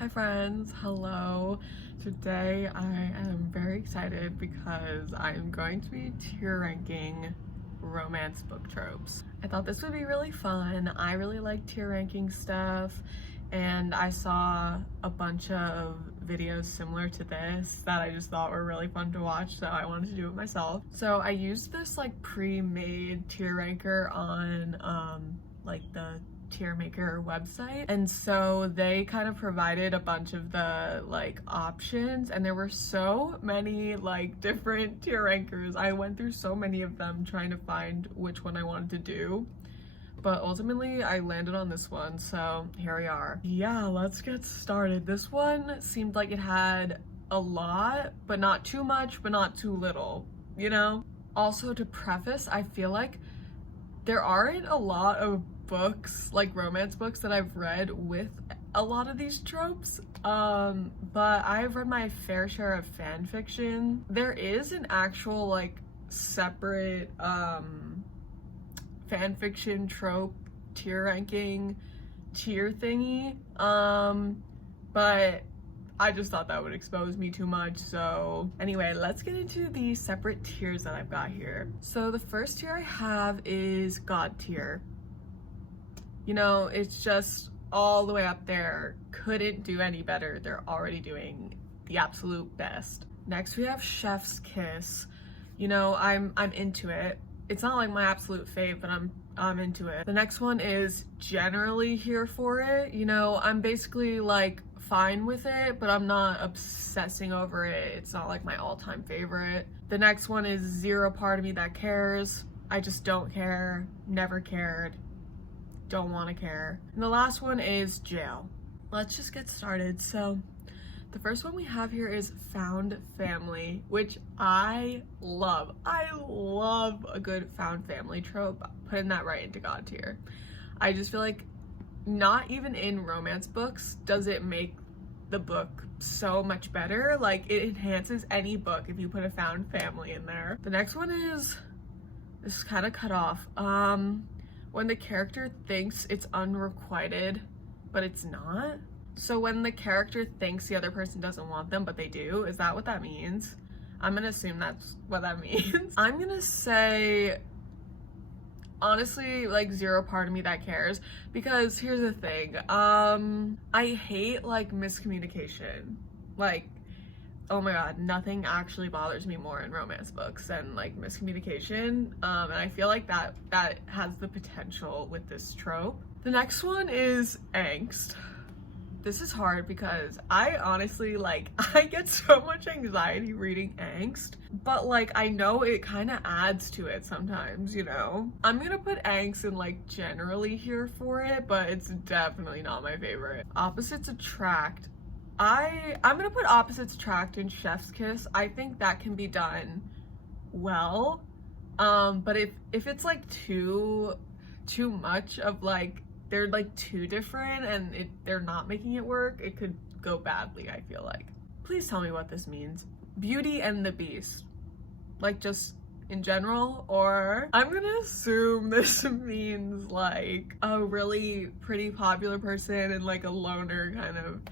Hi friends, hello. Today I am very excited because I am going to be tier ranking romance book tropes. I thought this would be really fun. I really like tier ranking stuff, and I saw a bunch of videos similar to this that I just thought were really fun to watch, so I wanted to do it myself. So I used this like pre-made tier ranker on like the tier maker website, and so they kind of provided a bunch of the like options, and there were so many like different tier rankers. I went through so many of them trying to find which one I wanted to do, but ultimately I landed on this one, so here we are. Yeah, let's get started. This one seemed like it had a lot, but not too much, but not too little, you know? Also, to preface, I feel like there aren't a lot of books, like romance books, that I've read with a lot of these tropes, but I've read my fair share of fan fiction. There is an actual like separate fan fiction trope tier ranking tier thingy, but I just thought that would expose me too much. So anyway, let's get into the separate tiers that I've got here. So the first tier I have is God tier. You know, it's just all the way up there. Couldn't do any better. They're already doing the absolute best. Next we have Chef's Kiss. You know, I'm into it. It's not like my absolute fave, but I'm into it. The next one is generally here for it. You know, I'm basically like fine with it, but I'm not obsessing over it. It's not like my all-time favorite. The next one is Zero Part of Me That Cares. I just don't care, never cared, don't want to care. And the last one is Jail. Let's just get started. So the first one we have here is Found Family, which I love. I love a good found family trope. Putting that right into God tier. I just feel like not even in romance books does it make the book so much better. Like, it enhances any book if you put a found family in there. The next one is, this is kind of cut off. When the character thinks it's unrequited, but it's not. So when the character thinks the other person doesn't want them, but they do, is that what that means? I'm gonna assume that's what that means. I'm gonna say, honestly, like Zero Part of Me That Cares, because here's the thing, I hate like miscommunication. Like, oh my god, nothing actually bothers me more in romance books than like miscommunication, and I feel like that has the potential with this trope. The next one is Angst. This is hard because I honestly, like, I get so much anxiety reading Angst, but like I know it kind of adds to it sometimes, you know? I'm gonna put Angst in like generally here for it, but it's definitely not my favorite. Opposites Attract. I'm gonna put Opposites Attract in Chef's Kiss. I think that can be done well, but if it's like too much of like, they're like too different and they're not making it work, it could go badly, I feel like. Please tell me what this means. Beauty and the Beast. Like, just in general, or I'm gonna assume this means like a really pretty popular person and like a loner kind of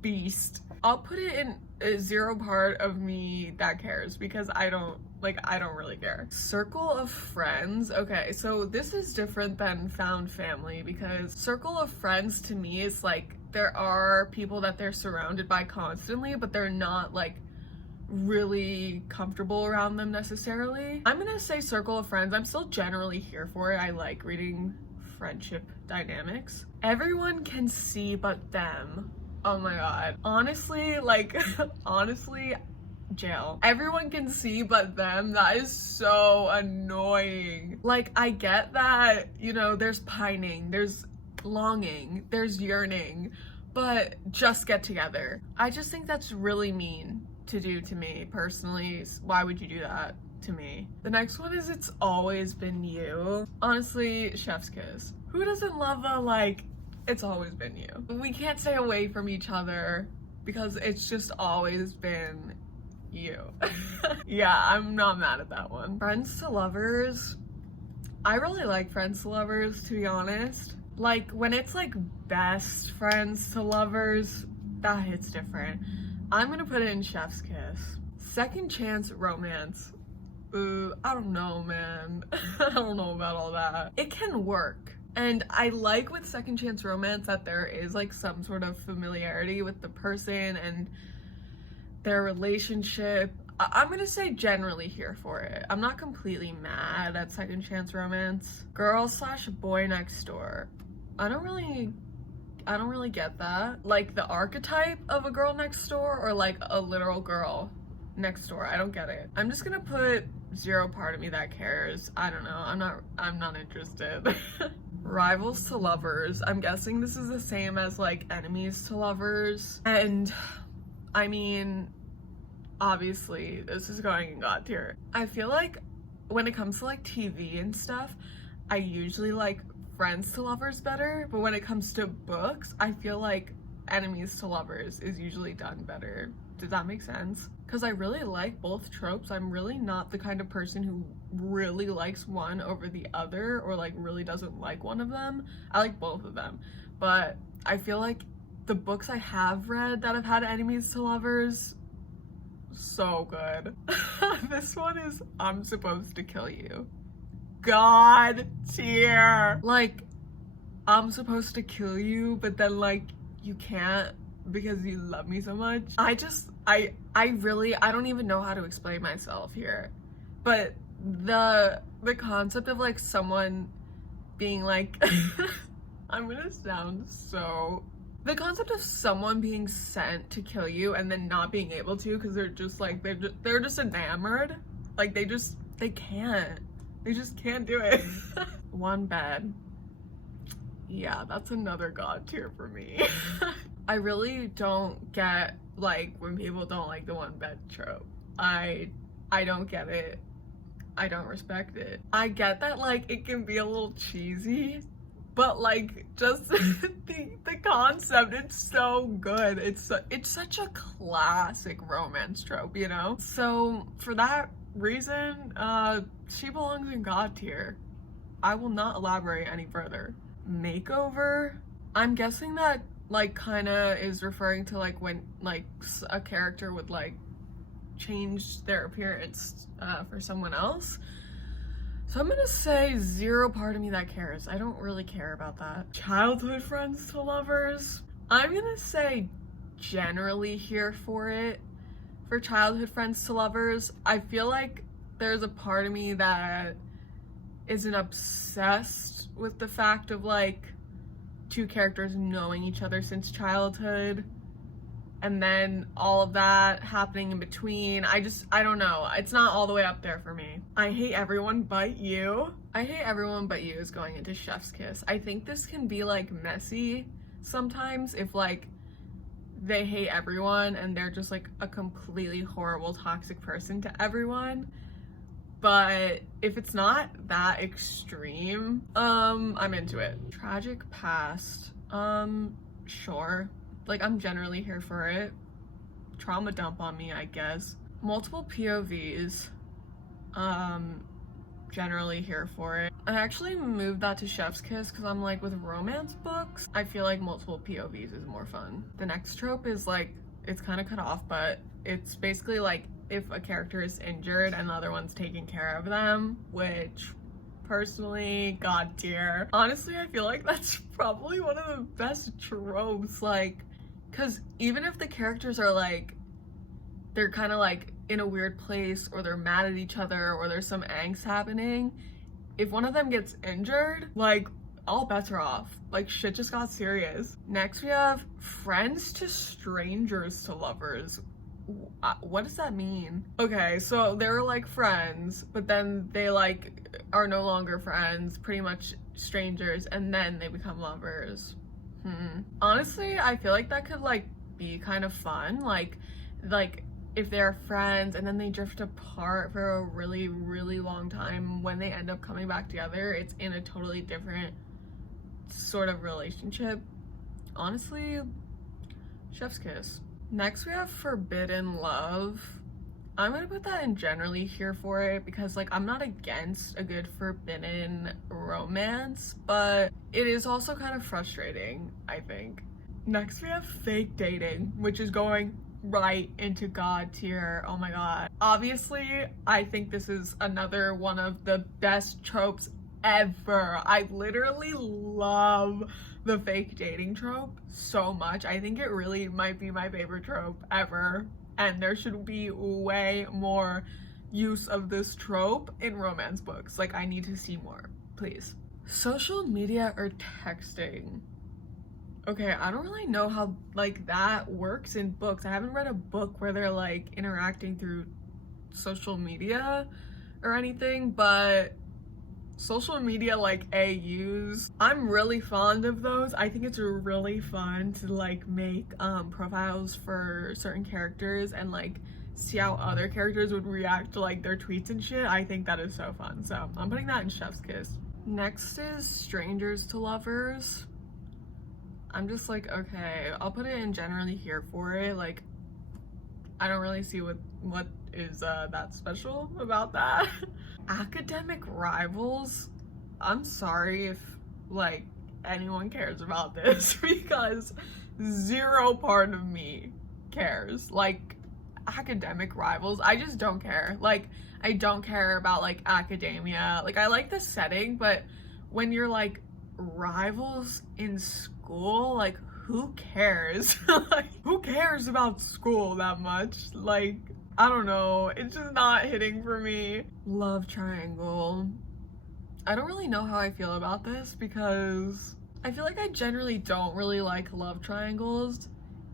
beast. I'll put it in a Zero Part of Me That Cares because I don't really care. Circle of Friends. Okay, so this is different than Found Family because Circle of Friends to me is like, there are people that they're surrounded by constantly, but they're not like really comfortable around them necessarily. I'm gonna say Circle of Friends. I'm still generally here for it. I like reading friendship dynamics. Everyone Can See But Them. Oh my god. Honestly, like, honestly, Jail. Everyone Can See But Them. That is so annoying. Like, I get that, you know, there's pining, there's longing, there's yearning, but just get together. I just think that's really mean to do to me personally. Why would you do that to me? The next one is It's Always Been You. Honestly, Chef's Kiss. Who doesn't love the like, it's always been you? We can't stay away from each other because it's just always been you. Yeah, I'm not mad at that one. Friends to Lovers. I really like Friends to Lovers, to be honest. Like, when it's like best friends to lovers, that hits different. I'm gonna put it in Chef's Kiss. Second chance romance. I don't know, man. I don't know about all that. It can work. And I like with second chance romance that there is like some sort of familiarity with the person and their relationship. I'm gonna say generally here for it. I'm not completely mad at second chance romance. Girl / boy next door. I don't really get that. Like the archetype of a girl next door or like a literal girl next door. I don't get it. I'm just gonna put zero part of me that cares. I don't know. I'm not interested. Rivals to lovers. I'm guessing this is the same as like enemies to lovers. And I mean, obviously this is going in God tier. I feel like when it comes to like TV and stuff, I usually like friends to lovers better, but when it comes to books, I feel like enemies to lovers is usually done better. Does that make sense? Because I really like both tropes. I'm really not the kind of person who really likes one over the other or like really doesn't like one of them. I like both of them, but I feel like the books I have read that have had enemies to lovers, so good. This one is I'm Supposed to Kill You. God tier. Like, I'm supposed to kill you, but then like you can't because you love me so much. I don't even know how to explain myself here, but the concept of like someone being like I'm gonna sound so, the concept of someone being sent to kill you and then not being able to because they're just like they're just enamored, like they just can't do it. One bed. Yeah, that's another God tier for me. I really don't get like when people don't like the one bed trope. I don't get it. I don't respect it. I get that like it can be a little cheesy, but like just the concept, it's so good. It's such a classic romance trope, you know? So for that reason, she belongs in God tier. I will not elaborate any further. Makeover, I'm guessing that like kind of is referring to like when like a character would like change their appearance for someone else. So I'm gonna say zero part of me that cares. I don't really care about that. Childhood friends to lovers, I'm gonna say generally here for it. For childhood friends to lovers, I feel like there's a part of me that isn't obsessed with the fact of like two characters knowing each other since childhood and then all of that happening in between. I don't know. It's not all the way up there for me. I Hate Everyone But You. I Hate Everyone But You is going into Chef's Kiss. I think this can be like messy sometimes if like they hate everyone and they're just like a completely horrible toxic person to everyone. But if it's not that extreme, I'm into it. Tragic past, sure. Like, I'm generally here for it. Trauma dump on me, I guess. Multiple POVs, generally here for it. I actually moved that to Chef's Kiss because I'm like, with romance books, I feel like multiple POVs is more fun. The next trope is like, it's kind of cut off, but it's basically like, if a character is injured and the other one's taking care of them, which personally, God tier. Honestly, I feel like that's probably one of the best tropes, like, because even if the characters are like, they're kind of like in a weird place or they're mad at each other or there's some angst happening, if one of them gets injured, like, all bets are off. Like, shit just got serious. Next we have friends to strangers to lovers. What does that mean? Okay, so they were like friends, but then they like are no longer friends, pretty much strangers, and then they become lovers. Honestly, I feel like that could like be kind of fun, like if they're friends and then they drift apart for a really, really long time, when they end up coming back together, it's in a totally different sort of relationship. Honestly, Chef's Kiss. Next we have Forbidden Love. I'm gonna put that in generally here for it because like I'm not against a good forbidden romance, but it is also kind of frustrating, I think. Next we have fake dating, which is going right into God tier. Oh my god. Obviously, I think this is another one of the best tropes ever. I literally love the fake dating trope so much. I think it really might be my favorite trope ever, and there should be way more use of this trope in romance books. Like, I need to see more, please. Social media or texting. Okay, I don't really know how like that works in books. I haven't read a book where they're like interacting through social media or anything, but social media like AUs, I'm really fond of those. I think it's really fun to like make profiles for certain characters and like see how other characters would react to like their tweets and shit. I think that is so fun, so I'm putting that in chef's kiss. Next is strangers to lovers. I'm just like, okay, I'll put it in generally here for it. Like, I don't really see what is that special about that. Academic rivals. I'm sorry if like anyone cares about this because zero part of me cares. Like, academic rivals, I just don't care. Like, I don't care about like academia. Like, I like the setting, but when you're like rivals in school, like, who cares? Like, who cares about school that much? Like, I don't know, it's just not hitting for me. Love triangle. I don't really know how I feel about this because I feel like I generally don't really like love triangles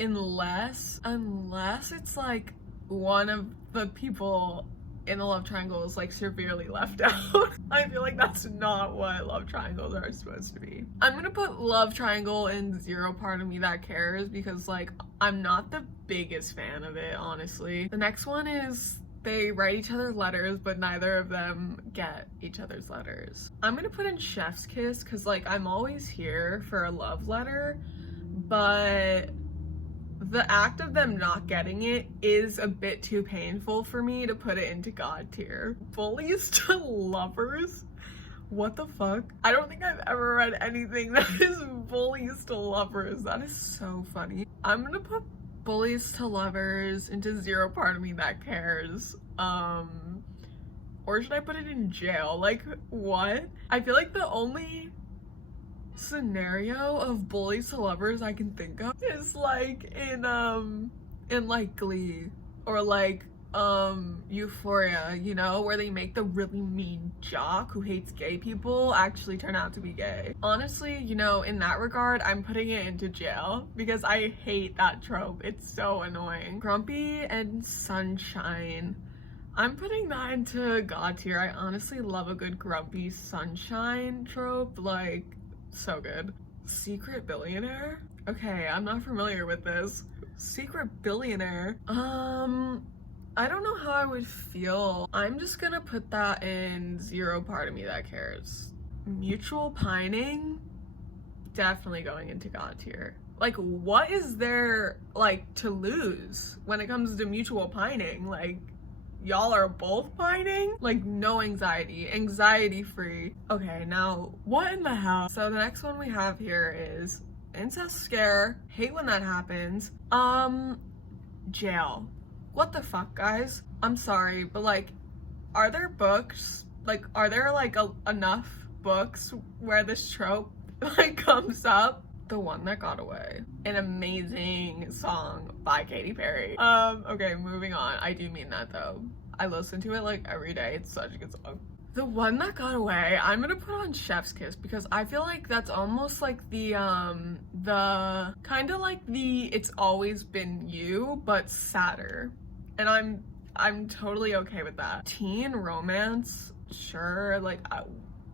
unless it's like one of the people in the love triangle is like severely left out. I feel like that's not what love triangles are supposed to be. I'm gonna put love triangle in zero part of me that cares because like I'm not the biggest fan of it, honestly. The next one is they write each other letters but neither of them get each other's letters. I'm gonna put in chef's kiss because like I'm always here for a love letter, but the act of them not getting it is a bit too painful for me to put it into God tier. Bullies to lovers? What the fuck? I don't think I've ever read anything that is bullies to lovers. That is so funny. I'm gonna put bullies to lovers into zero part of me that cares. Or should I put it in jail? Like, what? I feel like the only scenario of bullies to lovers I can think of is like in like Glee or like Euphoria, you know, where they make the really mean jock who hates gay people actually turn out to be gay. Honestly, you know, in that regard, I'm putting it into jail because I hate that trope. It's so annoying. Grumpy and sunshine. I'm putting that into God tier. I honestly love a good grumpy sunshine trope. Like, so good. Secret billionaire? Okay, I'm not familiar with this. Secret billionaire? I don't know how I would feel. I'm just gonna put that in zero part of me that cares. Mutual pining? Definitely going into God tier. Like, what is there, like, to lose when it comes to mutual pining? Like, y'all are both pining? Like, no anxiety, anxiety free. Okay, now what in the hell? So the next one we have here is Incest Scare. Hate when that happens. Jail. What the fuck, guys? I'm sorry, but like, are there books? Like, are there like enough books where this trope like comes up? The One That Got Away. An amazing song by Katy Perry. Okay, moving on. I do mean that though. I listen to it like every day. It's such a good song. The One That Got Away, I'm gonna put on Chef's Kiss because I feel like that's almost like the kind of like the It's Always Been You, but sadder. And I'm totally okay with that. Teen romance, sure. Like,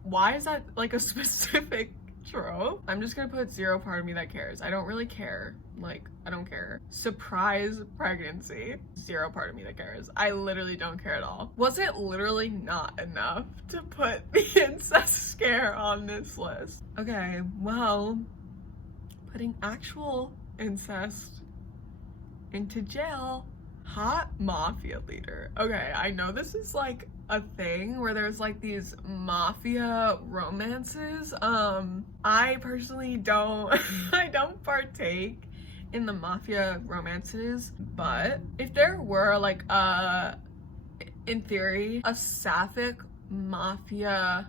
why is that like a specific trope? I'm just gonna put zero part of me that cares. I don't really care. Like, I don't care. Surprise pregnancy. Zero part of me that cares. I literally don't care at all. Was it literally not enough to put the Incest Scare on this list? Okay, well, putting actual incest into jail. Hot mafia leader. Okay, I know this is like a thing where there's like these mafia romances. I personally don't I don't partake in the mafia romances, but if there were like in theory a sapphic mafia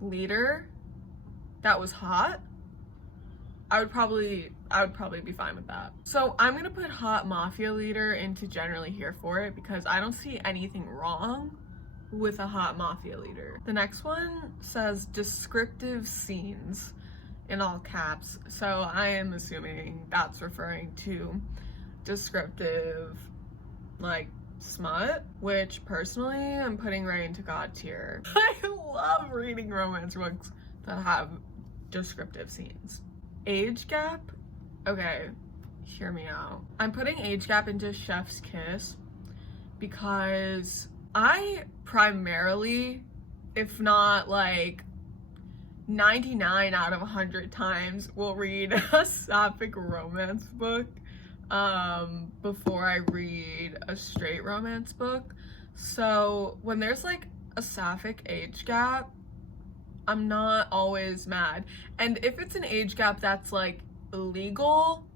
leader that was hot, I would probably be fine with that. So I'm gonna put hot mafia leader into generally here for it because I don't see anything wrong with a hot mafia leader. The next one says descriptive scenes in all caps. So I am assuming that's referring to descriptive like smut, which personally I'm putting right into God tier. I love reading romance books that have descriptive scenes. Age gap, okay, hear me out. I'm putting age gap into Chef's Kiss because I primarily, if not like 99 out of 100 times, will read a sapphic romance book before I read a straight romance book. So when there's like a sapphic age gap, I'm not always mad. And if it's an age gap that's like illegal,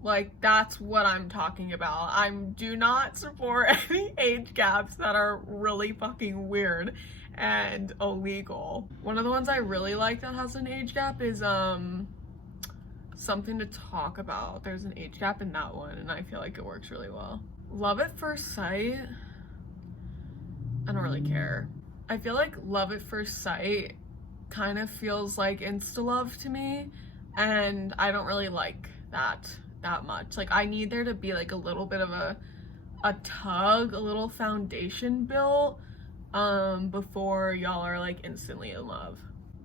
like that's what I'm talking about. I do not support any age gaps that are really fucking weird and illegal. One of the ones I really like that has an age gap is Something to Talk About. There's an age gap in that one and I feel like it works really well. Love at First Sight, I don't really care. I feel like Love at First Sight kind of feels like insta-love to me and I don't really like that much. Like I need there to be like a little bit of a tug, a little foundation built before y'all are like instantly in love.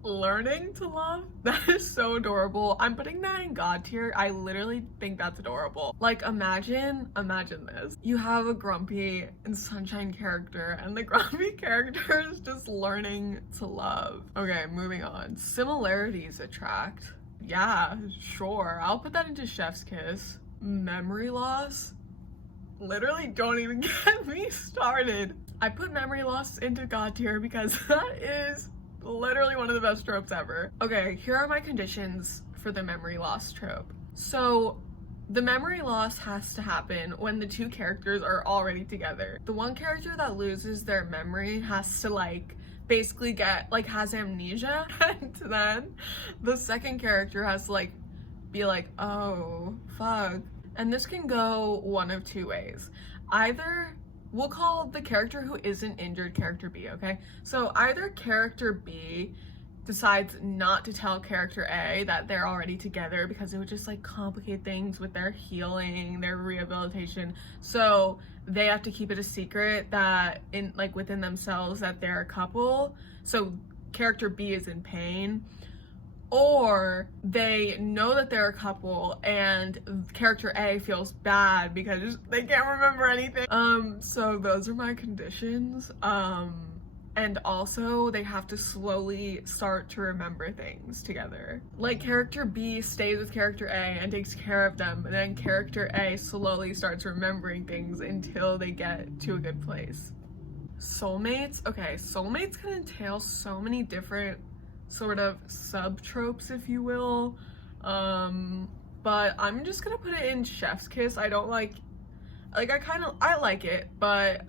Learning to Love, that is so adorable. I'm putting that in God tier. I literally think that's adorable. Like imagine this. You have a grumpy and sunshine character and the grumpy character is just learning to love. Okay, moving on. Similarities attract. Yeah, sure. I'll put that into Chef's Kiss. Memory loss. Literally don't even get me started. I put memory loss into God tier because that is literally one of the best tropes ever. Okay, here are my conditions for the memory loss trope. So the memory loss has to happen when the two characters are already together. The one character that loses their memory has to like basically get like has amnesia and then the second character has to like be like, oh fuck. And this can go one of two ways. Either we'll call the character who isn't injured character B, okay? So either character B decides not to tell character A that they're already together because it would just like complicate things with their healing, their rehabilitation. So they have to keep it a secret that in like within themselves that they're a couple. So character B is in pain. Or they know that they're a couple and character A feels bad because they can't remember anything. So those are my conditions. And also they have to slowly start to remember things together. Like character B stays with character A and takes care of them, and then character A slowly starts remembering things until they get to a good place. Soulmates, okay, soulmates can entail so many different sort of sub-tropes, if you will, but I'm just gonna put it in Chef's Kiss. I don't like I like it, but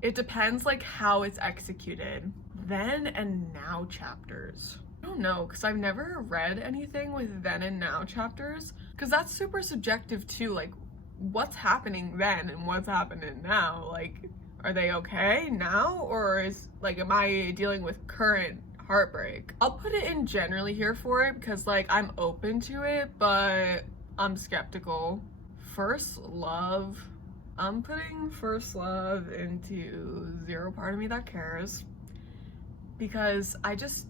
it depends like how it's executed. Then and now chapters. I don't know, because I've never read anything with then and now chapters, because that's super subjective too. Like what's happening then and what's happening now? Like are they okay now, or is like am I dealing with current heartbreak? I'll put it in generally here for it because like I'm open to it, but I'm skeptical. First love, I'm putting first love into Zero Part of Me That Cares because I just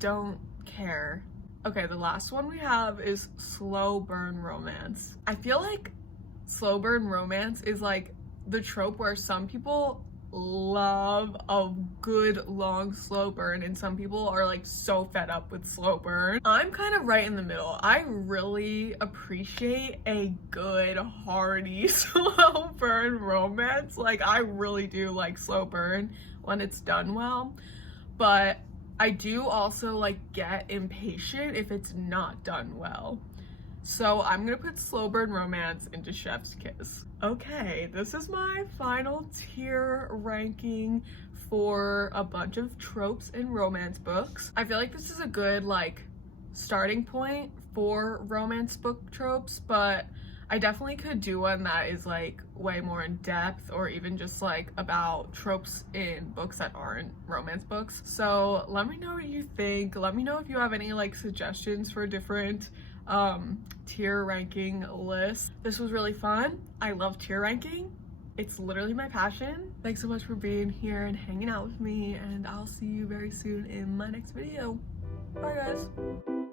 don't care. Okay, the last one we have is slow burn romance. I feel like slow burn romance is like the trope where some people love a good long slow burn, and some people are like so fed up with slow burn. I'm kind of right in the middle. I really appreciate a good hearty slow burn romance. Like, I really do like slow burn when it's done well, but I do also like get impatient if it's not done well. So I'm gonna put slow burn romance into Chef's Kiss. Okay, this is my final tier ranking for a bunch of tropes in romance books. I feel like this is a good like starting point for romance book tropes, but I definitely could do one that is like way more in depth, or even just like about tropes in books that aren't romance books. So let me know what you think. Let me know if you have any like suggestions for different tier ranking lists. This was really fun. I love tier ranking. It's literally my passion. Thanks so much for being here and hanging out with me, and I'll see you very soon in my next video. Bye guys.